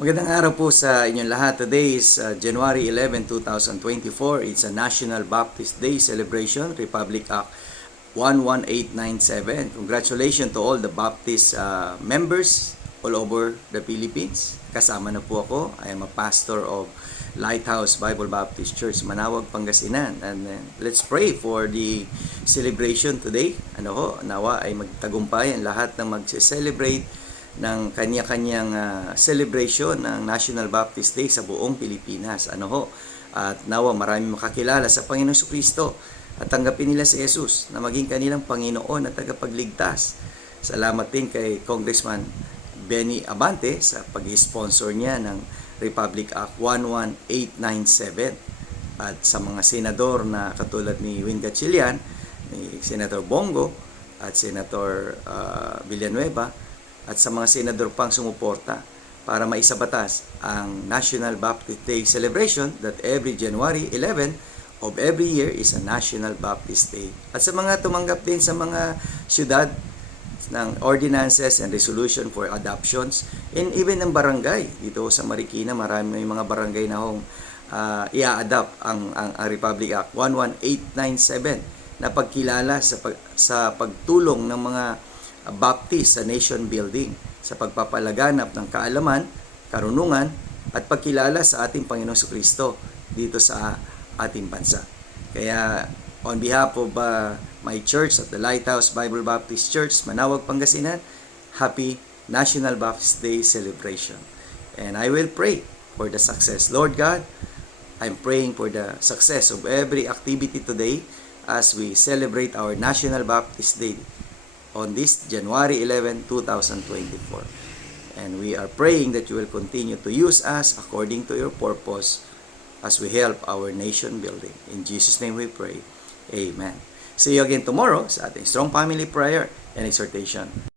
Magandang araw po sa inyong lahat. Today is January 11, 2024. It's a National Baptist Day celebration, Republic Act 11897. Congratulations to all the Baptist members all over the Philippines. Kasama na po ako. I am a pastor of Lighthouse Bible Baptist Church, Manawag, Pangasinan. And let's pray for the celebration today. Nawa ay magtagumpay ang lahat ng magse-celebrate ng kanya-kanyang celebration ng National Baptist Day sa buong Pilipinas. At nawa marami makakilala sa Panginoong Kristo at tanggapin nila si Jesus na maging kanilang Panginoon at tagapagligtas. Salamat din kay Congressman Benny Abante sa pag-sponsor niya ng Republic Act 11897 at sa mga senador na katulad ni Win Gatchalian, ni Senator Bongo at Senator Villanueva at sa mga senador pang sumuporta para maisabatas ang National Baptist Day celebration that every January 11 of every year is a National Baptist Day. At sa mga tumanggap din sa mga syudad ng ordinances and resolution for adoptions and even ng barangay. Dito sa Marikina, marami may mga barangay na i-adopt ang Republic Act 11897 na pagkilala sa pagtulong ng mga Baptist sa nation building, sa pagpapalaganap ng kaalaman, karunungan at pagkilala sa ating Panginoong Kristo dito sa ating bansa. Kaya on behalf of my church at the Lighthouse Bible Baptist Church, Manawag, Pangasinan, happy National Baptist Day celebration. And I will pray for the success. Lord God, I'm praying for the success of every activity today as we celebrate our National Baptist Day on this January 11, 2024. And we are praying that you will continue to use us according to your purpose as we help our nation building. In Jesus' name we pray. Amen. See you again tomorrow sa ating Strong Family Prayer and Exhortation.